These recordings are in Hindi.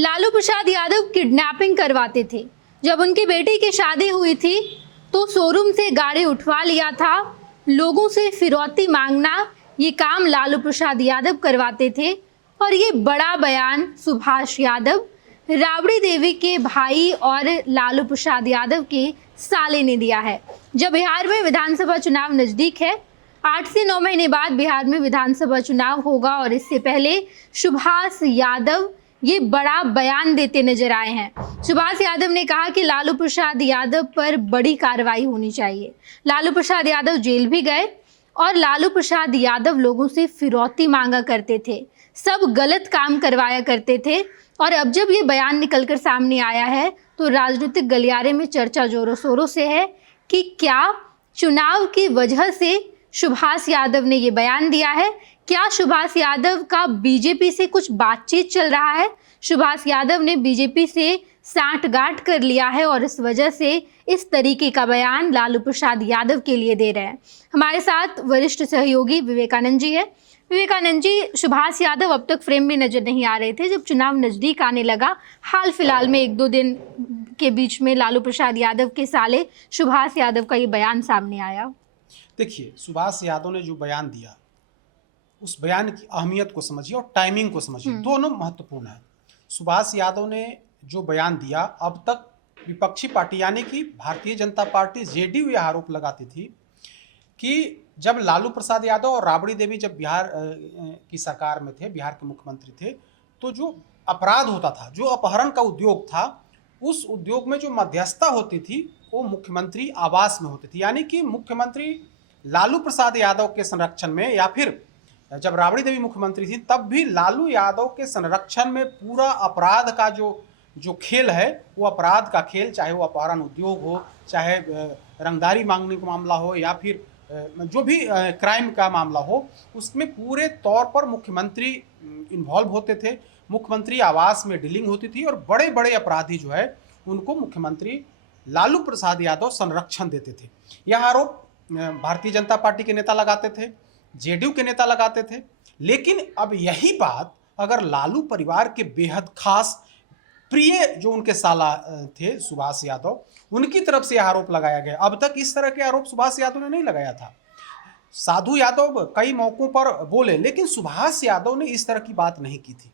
लालू प्रसाद यादव किडनैपिंग करवाते थे। जब उनकी बेटी की शादी हुई थी तो शोरूम से गाड़ी उठवा लिया था। लोगों से फिरौती मांगना ये काम लालू प्रसाद यादव करवाते थे। और ये बड़ा बयान सुभाष यादव, राबड़ी देवी के भाई और लालू प्रसाद यादव के साले ने दिया है। जब बिहार में विधानसभा चुनाव नजदीक है, 8 से 9 महीने बाद बिहार में विधानसभा चुनाव होगा और इससे पहले सुभाष यादव ये बड़ा बयान देते नजर आए हैं। सुभाष यादव ने कहा कि लालू प्रसाद यादव पर बड़ी कार्रवाई होनी चाहिए। लालू प्रसाद यादव जेल भी गए और लालू प्रसाद यादव लोगों से फिरौती मांगा करते थे, सब गलत काम करवाया करते थे। और अब जब ये बयान निकलकर सामने आया है तो राजनीतिक गलियारे में चर्चा जोरों शोरों से है कि क्या चुनाव की वजह से सुभाष यादव ने ये बयान दिया है। क्या सुभाष यादव का बीजेपी से कुछ बातचीत चल रहा है? सुभाष यादव ने बीजेपी से सांठगांठ कर लिया है और इस वजह से इस तरीके का बयान लालू प्रसाद यादव के लिए दे रहे हैं। हमारे साथ वरिष्ठ सहयोगी विवेकानंद जी है। विवेकानंद जी, सुभाष यादव अब तक फ्रेम में नजर नहीं आ रहे थे। जब चुनाव नजदीक आने लगा, हाल फिलहाल में 1-2 दिन के बीच में लालू प्रसाद यादव के साले सुभाष यादव का ये बयान सामने आया। देखिए, सुभाष यादव ने जो बयान दिया, उस बयान की अहमियत को समझिए और टाइमिंग को समझिए, दोनों महत्वपूर्ण है। सुभाष यादव ने जो बयान दिया, अब तक विपक्षी पार्टी यानी कि भारतीय जनता पार्टी जेडीयू यह आरोप लगाती थी कि जब लालू प्रसाद यादव और राबड़ी देवी जब बिहार की सरकार में थे, बिहार के मुख्यमंत्री थे, तो जो अपराध होता था, जो अपहरण का उद्योग था, उस उद्योग में जो मध्यस्थता होती थी वो मुख्यमंत्री आवास में होती थी। यानी कि मुख्यमंत्री लालू प्रसाद यादव के संरक्षण में, या फिर जब राबड़ी देवी मुख्यमंत्री थी तब भी लालू यादव के संरक्षण में पूरा अपराध का जो खेल है, वो अपराध का खेल, चाहे वो अपहरण उद्योग हो, चाहे रंगदारी मांगने का मामला हो, या फिर जो भी क्राइम का मामला हो, उसमें पूरे तौर पर मुख्यमंत्री इन्वॉल्व होते थे। मुख्यमंत्री आवास में डीलिंग होती थी और बड़े बड़े अपराधी जो है उनको मुख्यमंत्री लालू प्रसाद यादव संरक्षण देते थे। यह आरोप भारतीय जनता पार्टी के नेता लगाते थे, जेडीयू के नेता लगाते थे। लेकिन अब यही बात अगर लालू परिवार के बेहद खास प्रिय जो उनके साला थे सुभाष यादव, उनकी तरफ से आरोप लगाया गया। अब तक इस तरह के आरोप सुभाष यादव ने नहीं लगाया था। साधु यादव कई मौकों पर बोले, लेकिन सुभाष यादव ने इस तरह की बात नहीं की थी।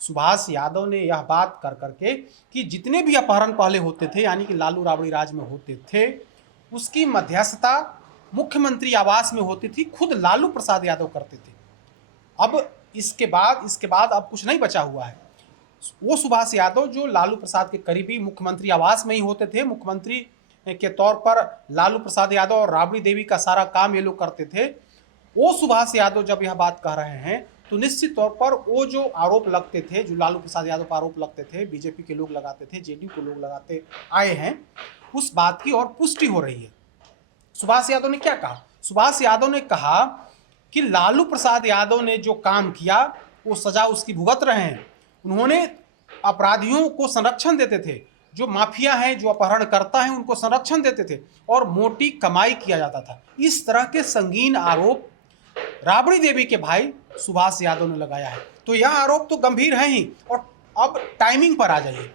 सुभाष यादव ने यह बात कर करके कि जितने भी अपहरण पहले होते थे, यानी कि लालू राबड़ी राज में होते थे, उसकी मध्यस्थता मुख्यमंत्री आवास में होती थी, खुद लालू प्रसाद यादव करते थे। अब इसके बाद अब कुछ नहीं बचा हुआ है। वो सुभाष यादव जो लालू प्रसाद के करीबी मुख्यमंत्री आवास में ही होते थे, मुख्यमंत्री के तौर पर लालू प्रसाद यादव और राबड़ी देवी का सारा काम ये लोग करते थे, वो सुभाष यादव जब यह बात कह रहे हैं तो निश्चित तौर पर वो जो आरोप लगते थे, जो लालू प्रसाद यादव पर आरोप लगते थे, बीजेपी के लोग लगाते थे, जेडीयू के लोग लगाते आए हैं, उस बात की और पुष्टि हो रही है। सुभाष यादव ने क्या कहा? सुभाष यादव ने कहा कि लालू प्रसाद यादव ने जो काम किया वो सजा उसकी भुगत रहे हैं। उन्होंने अपराधियों को संरक्षण देते थे, जो माफिया हैं, जो अपहरण करता है, उनको संरक्षण देते थे और मोटी कमाई किया जाता था। इस तरह के संगीन आरोप राबड़ी देवी के भाई सुभाष यादव ने लगाया है। तो यह आरोप तो गंभीर है ही। और अब टाइमिंग पर आ जाइए।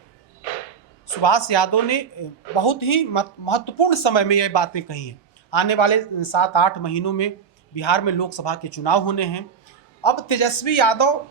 सुभाष यादव ने बहुत ही महत्वपूर्ण समय में यह बातें कही हैं। आने वाले 7-8 महीनों में बिहार में लोकसभा के चुनाव होने हैं। अब तेजस्वी यादव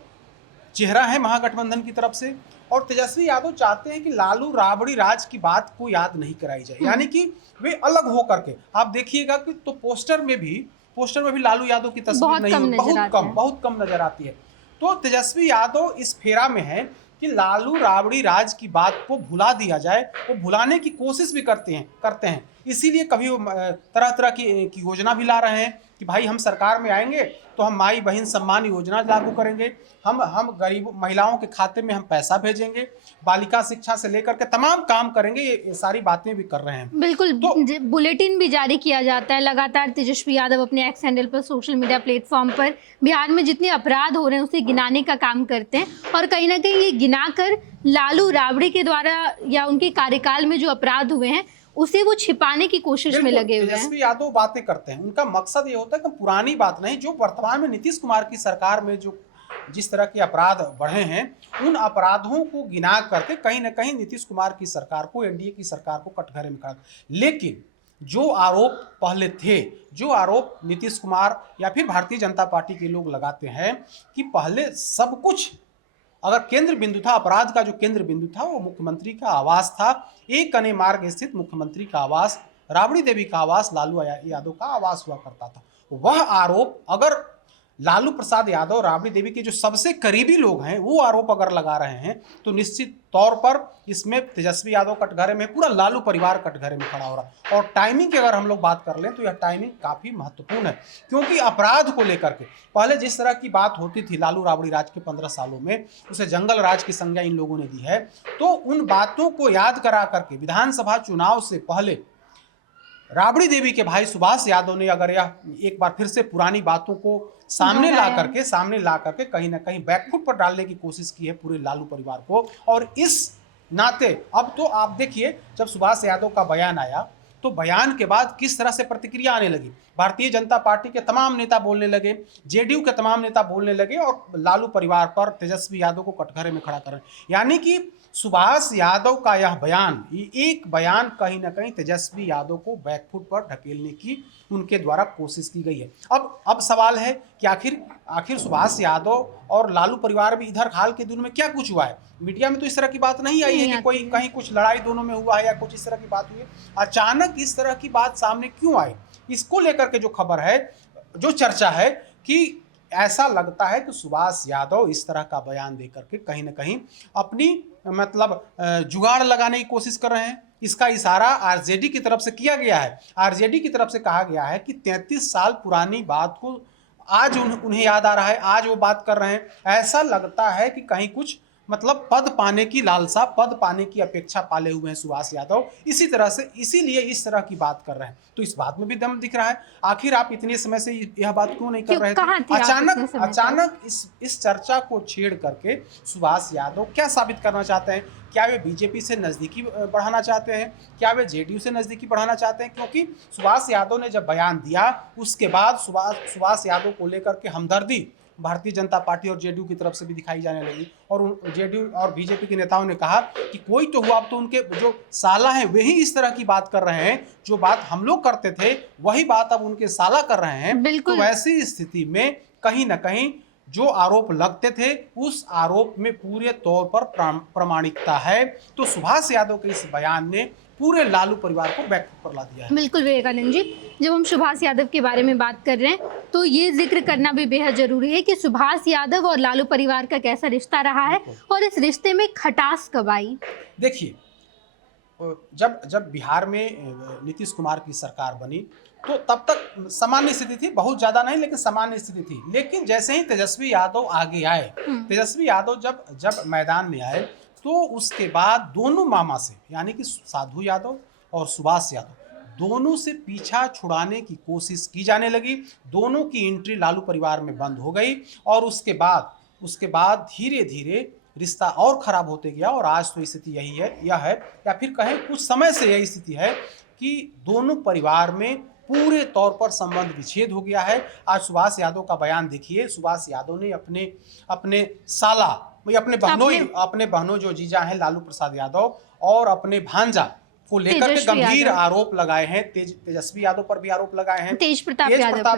चेहरा है महागठबंधन की तरफ से, और तेजस्वी यादव चाहते हैं कि लालू राबड़ी राज की बात को याद नहीं कराई जाए, यानी कि वे अलग हो करके। आप देखिएगा कि तो पोस्टर में भी लालू यादव की तस्वीर नहीं, बहुत कम नजर आती है। तो तेजस्वी यादव इस फेरा में है कि लालू राबड़ी राज की बात को भुला दिया जाए। वो भुलाने की कोशिश भी करते हैं। इसीलिए कभी वो तरह तरह की योजना भी ला रहे हैं कि भाई हम सरकार में आएंगे तो हम माई बहन सम्मान योजना लागू करेंगे, हम गरीब महिलाओं के खाते में हम पैसा भेजेंगे, बालिका शिक्षा से लेकर के तमाम काम करेंगे। ये सारी बातें भी कर रहे हैं। बिल्कुल। तो बुलेटिन भी जारी किया जाता है लगातार। तेजस्वी यादव अपने एक्स हैंडल पर, सोशल मीडिया प्लेटफॉर्म पर बिहार में जितने अपराध हो रहे हैं उसे गिनाने का काम करते हैं, और कहीं ना कहीं ये गिनाकर लालू राबड़ी के द्वारा या उनके कार्यकाल में जो अपराध हुए हैं उसे वो छिपाने की कोशिश में लगे हुए हैं। तेजस्वी यादव बातें करते हैं, उनका मकसद ये होता है कि पुरानी बात नहीं, जो वर्तमान में नीतीश कुमार की सरकार में जो जिस तरह के अपराध बढ़े हैं, उन अपराधों को गिना करके कहीं ना कहीं नीतीश कुमार की सरकार को, एनडीए की सरकार को कटघरे में खड़ा। लेकिन जो आरोप पहले थे, जो आरोप नीतीश कुमार या फिर भारतीय जनता पार्टी के लोग लगाते हैं कि पहले सब कुछ अगर केंद्र बिंदु था, अपराध का जो केंद्र बिंदु था वो मुख्यमंत्री का आवास था। एक कने मार्ग स्थित मुख्यमंत्री का आवास, राबड़ी देवी का आवास, लालू यादव का आवास हुआ करता था। वह आरोप अगर लालू प्रसाद यादव, राबड़ी देवी के जो सबसे करीबी लोग हैं, वो आरोप अगर लगा रहे हैं, तो निश्चित तौर पर इसमें तेजस्वी यादव कटघरे में, पूरा लालू परिवार कटघरे में खड़ा हो रहा है। और टाइमिंग की अगर हम लोग बात कर लें तो यह टाइमिंग काफ़ी महत्वपूर्ण है, क्योंकि अपराध को लेकर के पहले जिस तरह की बात होती थी लालू राबड़ी राज के 15 सालों में, उसे जंगल राज की संज्ञा इन लोगों ने दी है। तो उन बातों को याद करा करके विधानसभा चुनाव से पहले राबड़ी देवी के भाई सुभाष यादव ने अगर यह एक बार फिर से पुरानी बातों को सामने ला करके कहीं ना कहीं बैकफुट पर डालने की कोशिश की है पूरे लालू परिवार को। और इस नाते अब तो आप देखिए, जब सुभाष यादव का बयान आया तो बयान के बाद किस तरह से प्रतिक्रिया आने लगी। भारतीय जनता पार्टी के तमाम नेता बोलने लगे, जेडीयू के तमाम नेता बोलने लगे और लालू परिवार पर, तेजस्वी यादव को कटघरे में खड़ा करें। यानी कि सुभाष यादव का यह बयान, ये एक बयान कहीं ना कहीं तेजस्वी यादव को बैकफुट पर ढकेलने की उनके द्वारा कोशिश की गई है। अब सवाल है कि आखिर सुभाष यादव और लालू परिवार भी इधर हाल के दिनों में क्या कुछ हुआ है। मीडिया में तो इस तरह की बात नहीं आई है कि कोई कहीं कुछ लड़ाई दोनों में हुआ है या कुछ इस तरह की बात हुई है। अचानक इस तरह की बात सामने क्यों आई, इसको लेकर के जो खबर है, जो चर्चा है, कि ऐसा लगता है कि सुभाष यादव इस तरह का बयान देकर के कहीं ना कहीं अपनी मतलब जुगाड़ लगाने की कोशिश कर रहे हैं। इसका इशारा आरजेडी की तरफ से किया गया है। आरजेडी की तरफ से कहा गया है कि 33 साल पुरानी बात को आज उन्हें याद आ रहा है, आज वो बात कर रहे हैं। ऐसा लगता है कि कहीं कुछ मतलब पद पाने की लालसा, पद पाने की अपेक्षा पाले हुए हैं सुभाष यादव, इसी तरह से, इसीलिए इस तरह की बात कर रहे हैं। तो इस बात में भी दम दिख रहा है। आखिर आप इतने समय से यह बात क्यों नहीं कर रहे थे? अचानक इस चर्चा को छेड़ करके सुभाष यादव क्या साबित करना चाहते हैं? क्या वे बीजेपी से नज़दीकी बढ़ाना चाहते हैं? क्या वे जेडीयू से नज़दीकी बढ़ाना चाहते हैं? क्योंकि सुभाष यादव ने जब बयान दिया उसके बाद सुभाष यादव को लेकर के हमदर्दी भारतीय जनता पार्टी और जेडीयू की तरफ से भी दिखाई जाने लगी। और जेडीयू और बीजेपी के नेताओं ने कहा कि कोई तो हुआ, अब तो उनके जो साला हैं वही इस तरह की बात कर रहे हैं, जो बात हम लोग करते थे वही बात अब उनके साला कर रहे हैं। तो वैसी स्थिति में कहीं ना कहीं जो आरोप लगते थे उस आरोप में पूरे तौर पर प्रामाणिकता है। तो सुभाष यादव के इस बयान ने पूरे लालू परिवार को बैकफुट पर ला दिया है। बिल्कुल विवेकानंद जी, जब हम सुभाष यादव के बारे में बात कर रहे हैं तो ये जिक्र करना भी बेहद जरूरी है कि सुभाष यादव और लालू परिवार का कैसा रिश्ता रहा है और इस रिश्ते में खटास कब आई। देखिए, जब बिहार में नीतीश कुमार की सरकार बनी तो तब तक सामान्य स्थिति थी, बहुत ज्यादा नहीं लेकिन सामान्य स्थिति थी। लेकिन जैसे ही तेजस्वी यादव आगे आए, तेजस्वी यादव जब मैदान में आए तो उसके बाद दोनों मामा से, यानी कि साधु यादव और सुभाष यादव, दोनों से पीछा छुड़ाने की कोशिश की जाने लगी। दोनों की एंट्री लालू परिवार में बंद हो गई और उसके बाद धीरे धीरे रिश्ता और खराब होते गया। और आज तो स्थिति यह है या फिर कहें कुछ समय से यही स्थिति है कि दोनों परिवार में पूरे तौर पर संबंध विच्छेद हो गया है। आज सुभाष यादव का बयान देखिए, सुभाष यादव ने अपने साला, अपने बहनों जो जीजा हैं लालू प्रसाद यादव और अपने भांजा को लेकर के गंभीर आरोप लगाए हैं। तेजस्वी यादव पर भी आरोप लगाए हैं, तेज प्रताप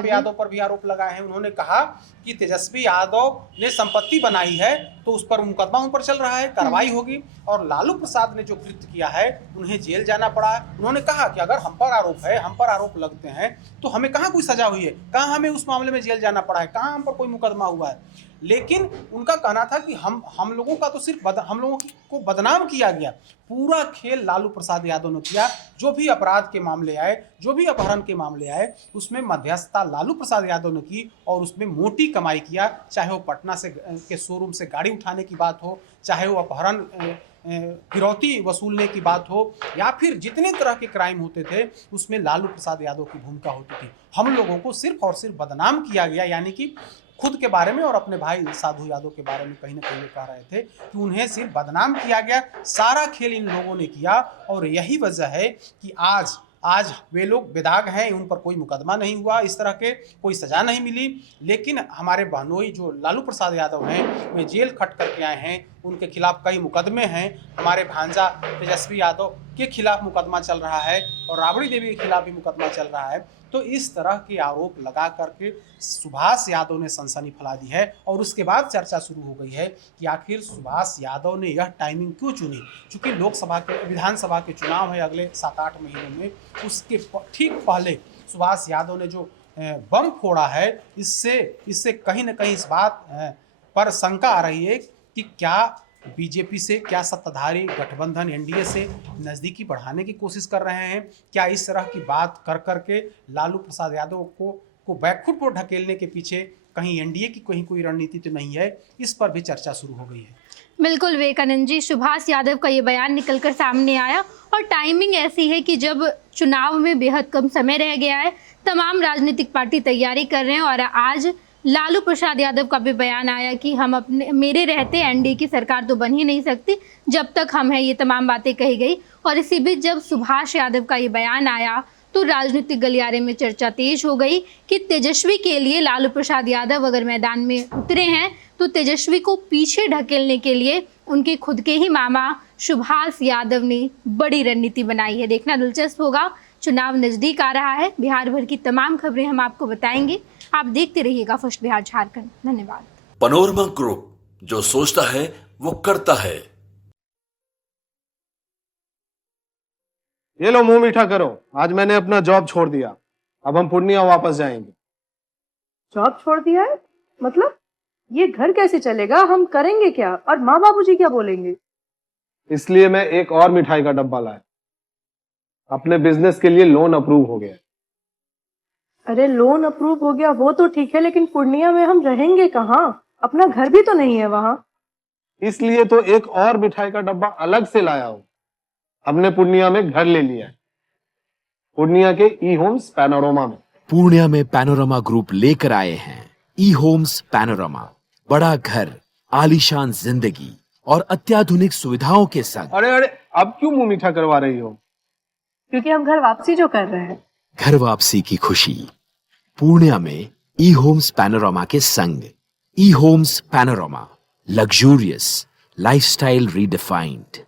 यादव पर भी आरोप लगाए हैं। उन्होंने कहा कि तेजस्वी यादव ने संपत्ति बनाई है तो उस पर मुकदमा उन पर चल रहा है, कार्रवाई होगी। और लालू प्रसाद ने जो कृत्य किया है उन्हें जेल जाना पड़ा है। उन्होंने कहा कि अगर हम पर आरोप लगते हैं तो हमें कहाँ कोई सजा हुई है, कहाँ हमें उस मामले में जेल जाना पड़ा है, कहाँ हम पर कोई मुकदमा हुआ है। लेकिन उनका कहना था कि हम लोगों का तो सिर्फ हम लोगों को बदनाम किया गया। पूरा खेल लालू प्रसाद यादव ने किया। जो भी अपराध के मामले आए, जो भी अपहरण के मामले आए, उसमें मध्यस्थता लालू प्रसाद यादव ने की और उसमें मोटी कमाई किया। चाहे वो पटना के शोरूम से गाड़ी उठाने की बात हो, चाहे वो अपहरण फिरौती वसूलने की बात हो, या फिर जितने तरह के क्राइम होते थे उसमें लालू प्रसाद यादव की भूमिका होती थी। हम लोगों को सिर्फ और सिर्फ बदनाम किया गया, यानी कि खुद के बारे में और अपने भाई साधु यादव के बारे में कहीं ना कहीं कह रहे थे कि उन्हें सिर्फ बदनाम किया गया। सारा खेल इन लोगों ने किया और यही वजह है कि आज आज वे लोग बेदाग हैं, उन पर कोई मुकदमा नहीं हुआ, इस तरह के कोई सजा नहीं मिली। लेकिन हमारे बहनोई जो लालू प्रसाद यादव हैं वे जेल खट करके आए हैं, उनके खिलाफ कई मुकदमे हैं। हमारे भांजा तेजस्वी यादव के खिलाफ मुकदमा चल रहा है और राबड़ी देवी के खिलाफ भी मुकदमा चल रहा है। तो इस तरह के आरोप लगा करके सुभाष यादव ने सनसनी फैला दी है और उसके बाद चर्चा शुरू हो गई है कि आखिर सुभाष यादव ने यह टाइमिंग क्यों चुनी। चूँकि लोकसभा के विधानसभा के चुनाव है अगले 7-8 महीनों में, उसके ठीक पहले सुभाष यादव ने जो बम फोड़ा है, इससे कहीं ना कहीं इस बात पर शंका आ रही है कि क्या बीजेपी से, क्या सत्ताधारी गठबंधन एनडीए से नज़दीकी बढ़ाने की कोशिश कर रहे हैं। क्या इस तरह की बात कर करके लालू प्रसाद यादव को बैकफुट पर ढकेलने के पीछे कहीं एनडीए की कहीं कोई रणनीति तो नहीं है। इस पर भी चर्चा शुरू हो गई है। बिल्कुल विवेकानंद जी, सुभाष यादव का ये बयान निकलकर सामने आया और टाइमिंग ऐसी है कि जब चुनाव में बेहद कम समय रह गया है, तमाम राजनीतिक पार्टी तैयारी कर रहे हैं और आज लालू प्रसाद यादव का भी बयान आया कि हम मेरे रहते एनडीए की सरकार तो बन ही नहीं सकती जब तक हम हैं, ये तमाम बातें कही गई। और इसी बीच जब सुभाष यादव का ये बयान आया तो राजनीतिक गलियारे में चर्चा तेज हो गई कि तेजस्वी के लिए लालू प्रसाद यादव अगर मैदान में उतरे हैं तो तेजस्वी को पीछे ढकेलने के लिए उनके खुद के ही मामा सुभाष यादव ने बड़ी रणनीति बनाई है। देखना दिलचस्प होगा। चुनाव नज़दीक आ रहा है, बिहार भर की तमाम खबरें हम आपको बताएंगे। आप देखते रहिएगा फर्स्ट बिहार झारखंड। धन्यवाद। पनोरमा ग्रुप, जो सोचता है वो करता है। ये लो, मुंह मीठा करो। आज मैंने अपना जॉब छोड़ दिया, अब हम पूर्णिया वापस जाएंगे। जॉब छोड़ दिया है? मतलब ये घर कैसे चलेगा? हम करेंगे क्या? और माँ बाबूजी क्या बोलेंगे? इसलिए मैं एक और मिठाई का डब्बा लाया। अपने बिजनेस के लिए लोन अप्रूव हो गया। अरे लोन अप्रूव हो गया वो तो ठीक है, लेकिन पूर्णिया में हम रहेंगे कहाँ? अपना घर भी तो नहीं है वहाँ। इसलिए तो एक और मिठाई का डब्बा अलग से लाया हूँ। हमने पूर्णिया में घर ले लिया है, पूर्णिया के ई होम्स पैनोरमा में। पूर्णिया में पैनोरमा ग्रुप लेकर आए हैं ई होम्स पैनोरमा। बड़ा घर, आलीशान जिंदगी और अत्याधुनिक सुविधाओं के संग। अरे अब क्यों मुंह मीठा करवा रही हो? क्योंकि हम घर वापसी जो कर रहे हैं। घर वापसी की खुशी पूर्णिया में ई होम्स पैनोरमा के संग। E homes panorama, luxurious lifestyle redefined.